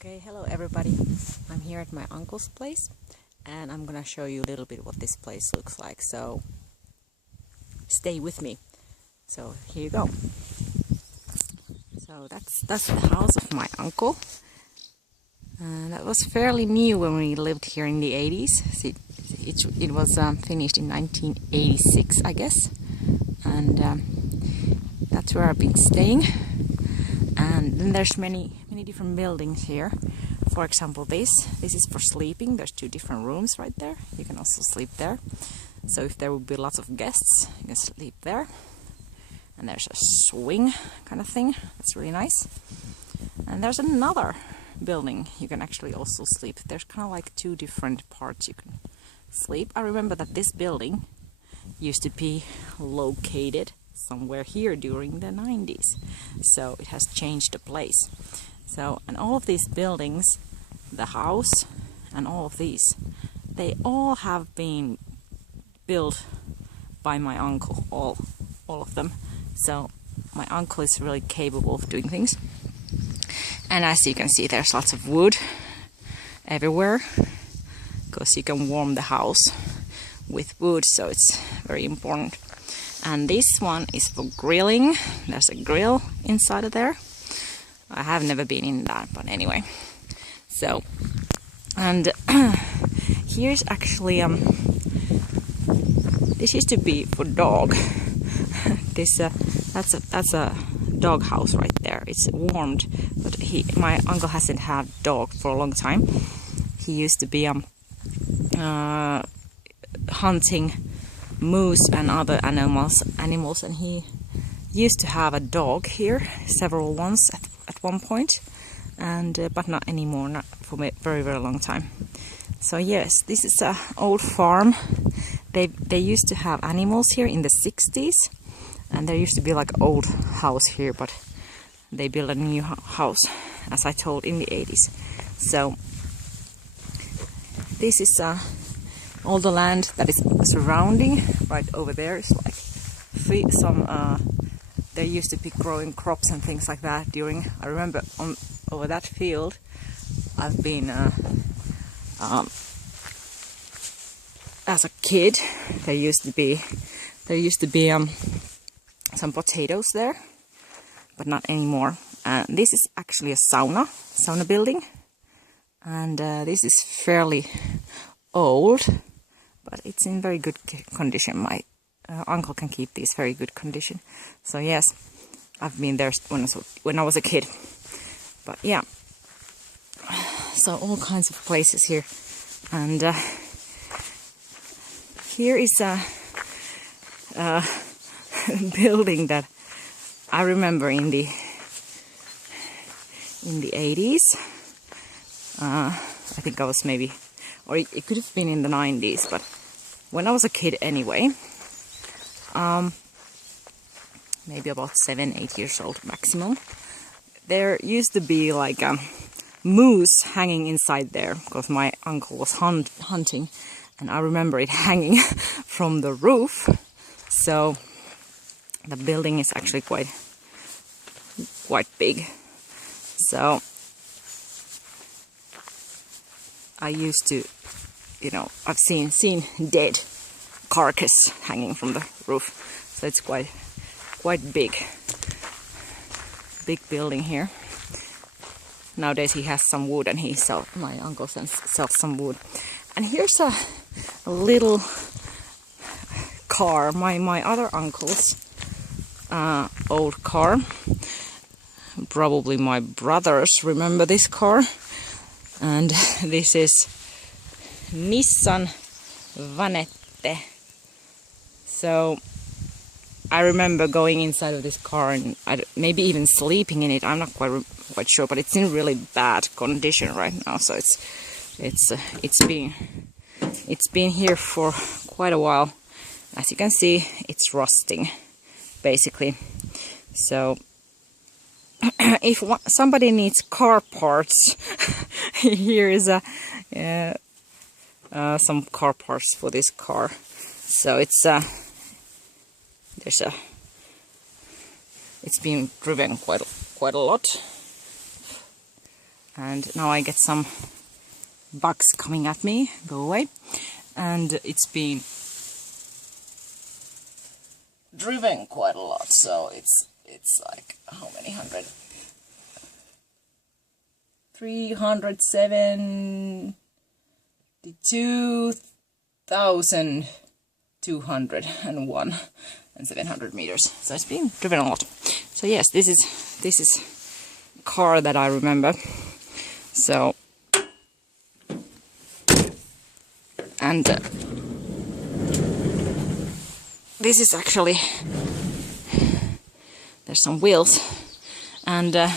Okay, hello everybody. I'm here at my uncle's place and I'm gonna show you a little bit what this place looks like, so stay with me. So here you go. So that's the house of my uncle. That was fairly new when we lived here in the 80s. It was finished in 1986, I guess, and that's where I've been staying. And then there's many different buildings here. For example, this is for sleeping. There's two different rooms right there. You can also sleep there. So if there will be lots of guests, you can sleep there. And there's a swing kind of thing. That's really nice. And there's another building you can actually also sleep. There's kind of like two different parts you can sleep. I remember that this building used to be located somewhere here during the 90s, so it has changed the place. So, and all of these buildings, the house and all of these, they all have been built by my uncle, all of them. So my uncle is really capable of doing things. And as you can see, there's lots of wood everywhere because you can warm the house with wood, so it's very important. And this one is for grilling. There's a grill inside of there. I have never been in that, but anyway. So, and here's actually this used to be for dog. That's a dog house right there. It's warmed, but my uncle hasn't had dog for a long time. He used to be hunting moose and other animals, and he used to have a dog here, several ones at one point, and but not anymore, not for a very long time. So yes, this is an old farm. They used to have animals here in the 60s, and there used to be like an old house here, but they built a new house, as I told, in the 80s. So this is all the land that is surrounding. Right over there is like there used to be growing crops and things like that during, I remember over that field I've been as a kid. There used to be some potatoes there, but not anymore. This is actually a sauna building, and this is fairly old, but it's in very good condition. My uncle can keep these very good condition. So yes, I've been there when I was a kid. But yeah, so all kinds of places here, and here is a building that I remember in the 80s. I think I was maybe, or it could have been in the 90s, but when I was a kid anyway, maybe about 7-8 years old maximum, there used to be like a moose hanging inside there because my uncle was hunting, and I remember it hanging from the roof. So the building is actually quite big. So I used to, I've seen dead carcass hanging from the roof, so it's quite big building here. Nowadays he has some wood, and my uncle sells some wood. And here's a little car, my other uncle's old car. Probably my brothers remember this car. And this is Nissan Vanette. So I remember going inside of this car and maybe even sleeping in it. I'm not quite sure, but it's in really bad condition right now. So it's been here for quite a while. As you can see, it's rusting basically. So if somebody needs car parts, here is some car parts for this car. So it's been driven quite a lot, and now I get some bugs coming at me. Go away. And it's been driven quite a lot, so it's like how many hundred? 372,201 and 700 meters. So it's been driven a lot. So yes, this is a car that I remember. So and this is actually, there's some wheels, and I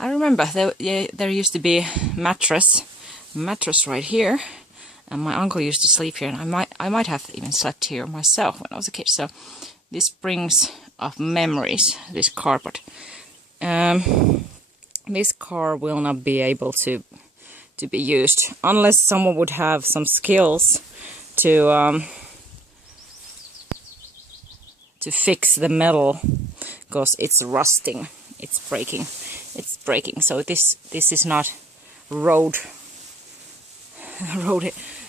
remember there used to be a mattress right here, and my uncle used to sleep here, and I might have even slept here myself when I was a kid. So this brings up memories, this car, but this car will not be able to be used unless someone would have some skills to fix the metal, because it's rusting, it's breaking. So this is not road.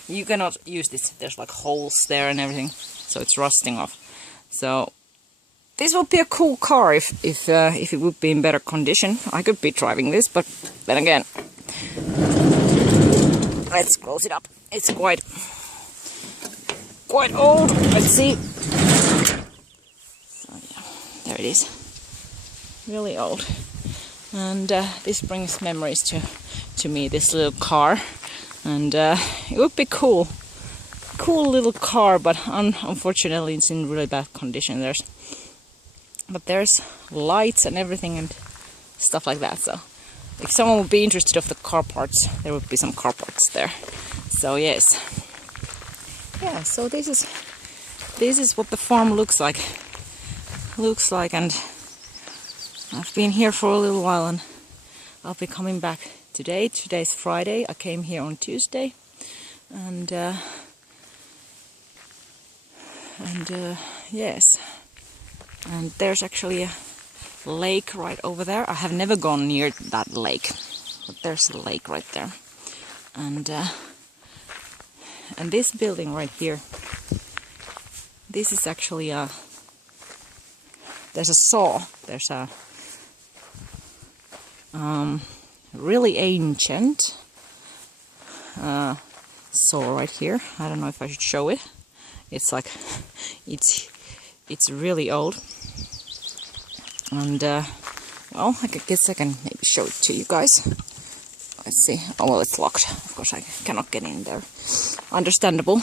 You cannot use this. There's like holes there and everything, so it's rusting off. So this would be a cool car if it would be in better condition. I could be driving this, but then again, let's close it up. It's quite old. Let's see. So yeah, there it is. Really old. And this brings memories to me, this little car. And it would be cool little car, but unfortunately it's in really bad condition. But there's lights and everything and stuff like that. So if someone would be interested of the car parts, there would be some car parts there. So yes, yeah. So this is what the farm looks like. And I've been here for a little while, and I'll be coming back today. Today's Friday. I came here on Tuesday, and yes, and there's actually a lake right over there. I have never gone near that lake, but there's a lake right there, and this building right here. This is actually there's a saw. There's a really ancient saw right here. I don't know if I should show it. It's like it's really old, and well, I guess I can maybe show it to you guys. Let's see. Oh well, it's locked. Of course, I cannot get in there. Understandable,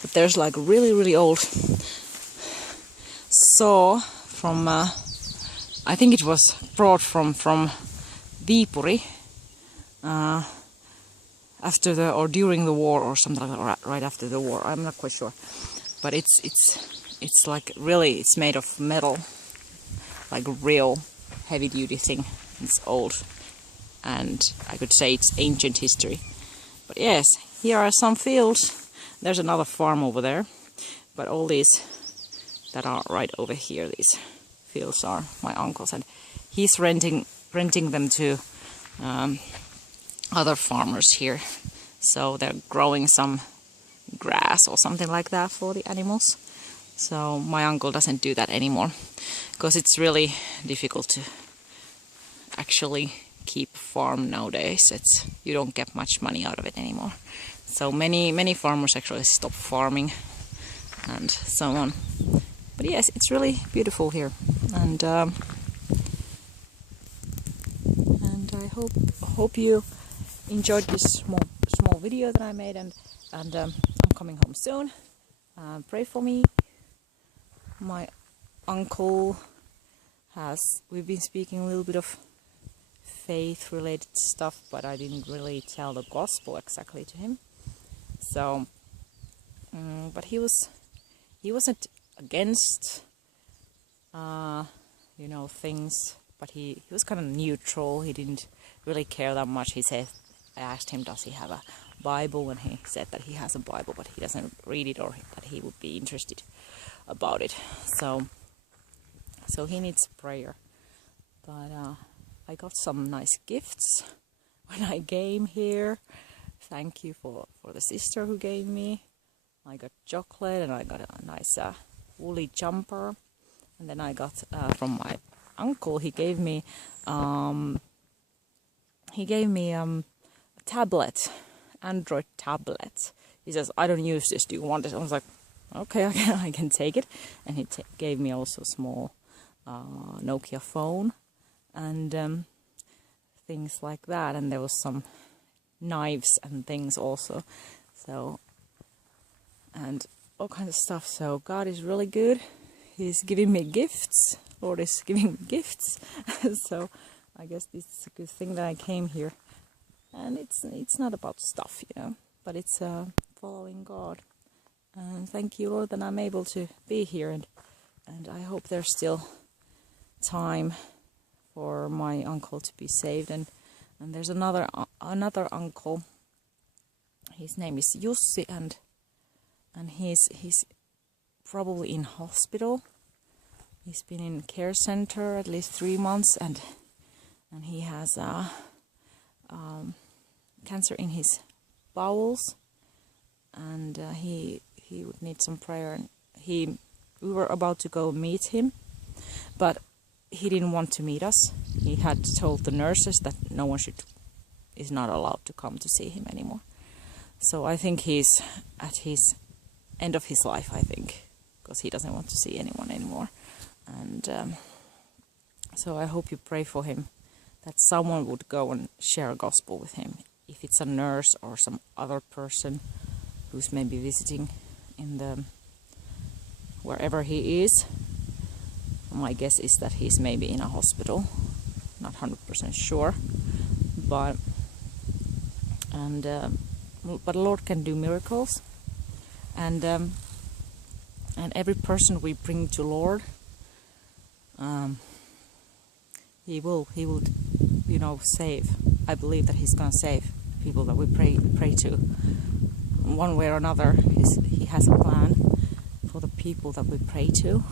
but there's like really old saw from. I think it was brought from Viipuri after during the war or something like that, right after the war. I'm not quite sure, but it's like really, it's made of metal, like a real heavy duty thing. It's old, and I could say it's ancient history. But yes, here are some fields. There's another farm over there, but all these that are right over here, these fields are my uncle's, and he's renting them to other farmers here. So they're growing some grass or something like that for the animals. So my uncle doesn't do that anymore, because it's really difficult to actually keep a farm nowadays. You don't get much money out of it anymore. So many farmers actually stop farming and so on. But yes, it's really beautiful here, and I hope you enjoyed this small video that I made, and I'm coming home soon. Pray for me. My uncle we've been speaking a little bit of faith related stuff, but I didn't really tell the gospel exactly to him. So but he wasn't against things, but he was kind of neutral. He didn't really care that much. I asked him, does he have a Bible, and he said that he has a Bible, but he doesn't read it, or that he would be interested about it. So he needs prayer. But I got some nice gifts when I came here. Thank you for the sister who gave me. I got chocolate and I got a nice woolly jumper. And then I got from my uncle, he gave me a tablet, Android tablet. He says, I don't use this, do you want it? I was like, okay, I can take it. And he gave me also a small Nokia phone and things like that. And there was some knives and things also. So, and all kinds of stuff. So God is really good. He's giving me gifts. Lord is giving me gifts. So I guess this is a good thing that I came here. And it's not about stuff, you know, but it's following God. And thank you, Lord, that I'm able to be here. And I hope there's still time for my uncle to be saved. And there's another uncle. His name is Jussi, and he's probably in hospital. He's been in care center at least 3 months, and he has cancer in his bowels, and he would need some prayer. And we were about to go meet him, but he didn't want to meet us. He had told the nurses that no one is not allowed to come to see him anymore. So I think he's at his end of his life, I think, because he doesn't want to see anyone anymore. And so I hope you pray for him, that someone would go and share a gospel with him. If it's a nurse or some other person who's maybe visiting in wherever he is. My guess is that he's maybe in a hospital. Not 100% sure, but Lord can do miracles, and every person we bring to Lord, He will, you know, save. I believe that He's gonna save people that we pray to. One way or another, He has a plan for the people that we pray to,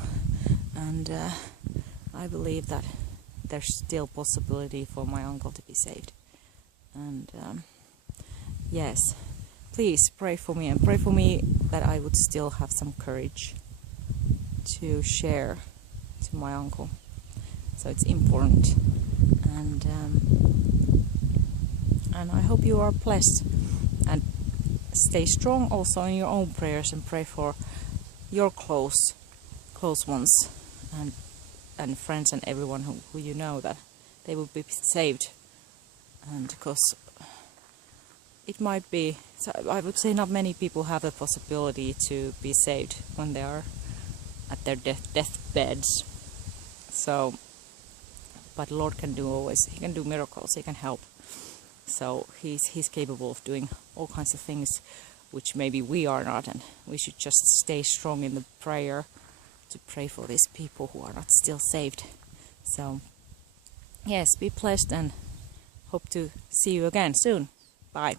and I believe that there's still possibility for my uncle to be saved. And yes, please pray for me, and pray for me that I would still have some courage to share to my uncle. So it's important, and I hope you are blessed, and stay strong also in your own prayers, and pray for your close ones and friends and everyone who you know, that they will be saved. And because it might be, so I would say not many people have the possibility to be saved when they are at their deathbeds. So, but the Lord can do always. He can do miracles. He can help. So He's capable of doing all kinds of things which maybe we are not, and we should just stay strong in the prayer to pray for these people who are not still saved. So yes, be blessed, and hope to see you again soon. Bye.